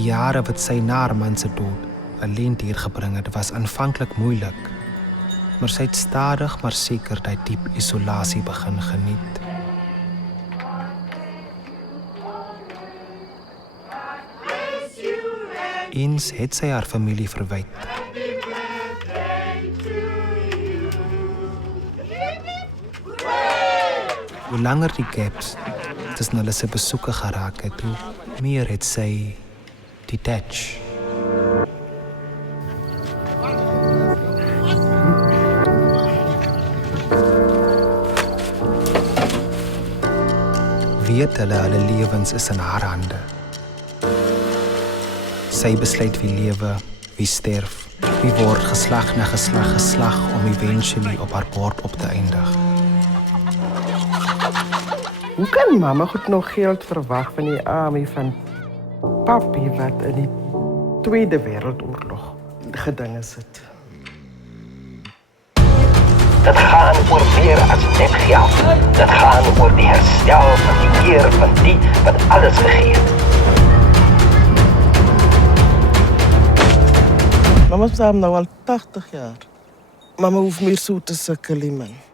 Die jare wat sy na haar man se dood alleen deurgebring het, was aanvanklik moeilik, maar sy het stadig maar seker die diep isolasie begin geniet. Eens het sy haar familie verwyd. Hoe langer die gaps tussen hulle se besoeke geraak het, hoe meer het sy detach. Weet hulle lewens is in haar hande. Sy besluit wie lewe, wie sterf, wie word geslag na geslag om eventually op haar bord op te eindig. Hoe kan mama goed nog geld verwag van die army van papi wat in die Tweede Wêreldoorlog gedinge sit? Dit gaan oor meer as net geld. Dit gaan oor die herstel van die eer van die wat alles gegee het. Mama is nou al 80 jaar. Mama hoeft meer so te sukkel, man.